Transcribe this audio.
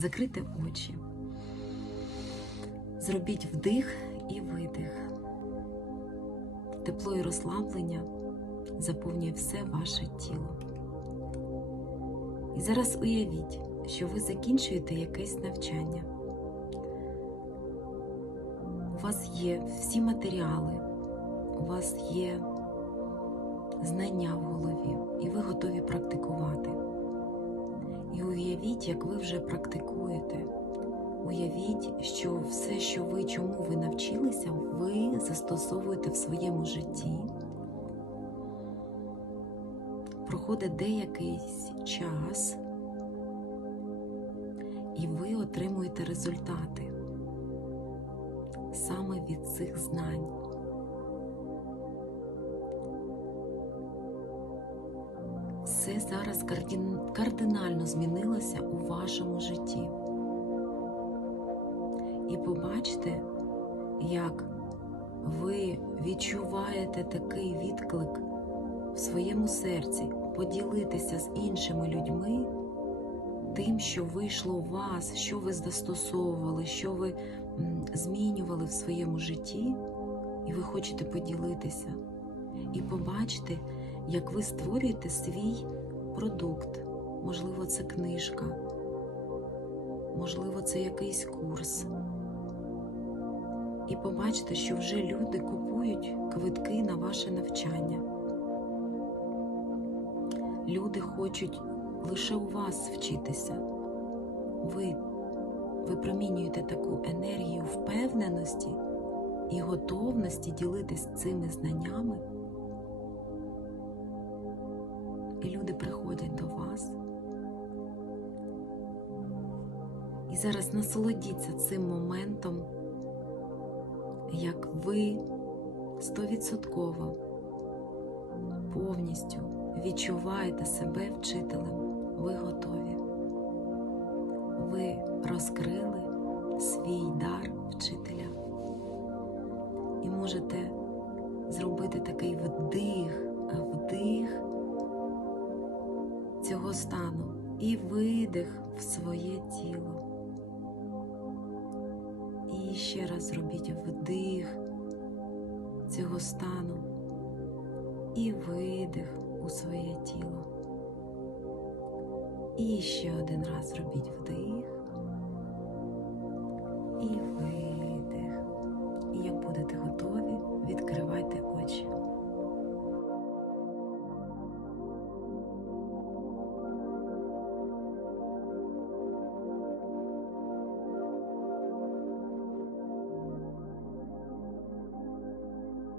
Закрийте очі. Зробіть вдих і видих. Тепло і розслаблення заповнює все ваше тіло. І зараз уявіть, що ви закінчуєте якесь навчання. У вас є всі матеріали, у вас є знання в голові, і ви готові практикувати. І уявіть, як ви вже практикуєте. Уявіть, що все, що ви чому ви навчилися, ви застосовуєте в своєму житті. Проходить деякий час, і ви отримуєте результати саме від цих знань. Все зараз кардинально змінилося у вашому житті. І побачте, як ви відчуваєте такий відклик в своєму серці поділитися з іншими людьми тим, що вийшло у вас, що ви застосовували, що ви змінювали в своєму житті, і ви хочете поділитися. І побачите, як ви створюєте свій продукт. Можливо, це книжка, можливо, це якийсь курс. І побачите, що вже люди купують квитки на ваше навчання. Люди хочуть лише у вас вчитися. Ви випромінюєте таку енергію впевненості і готовності ділитись цими знаннями. І люди приходять до вас. І зараз насолодіться цим моментом, як ви стовідсотково повністю відчуваєте себе вчителем. Ви готові. Ви розкрили свій дар вчителя. І можете зробити такий вдих, вдих цього стану і видих в своє тіло. І ще раз робіть вдих цього стану і видих у своє тіло. І ще один раз робіть вдих і видих. І як будете готові.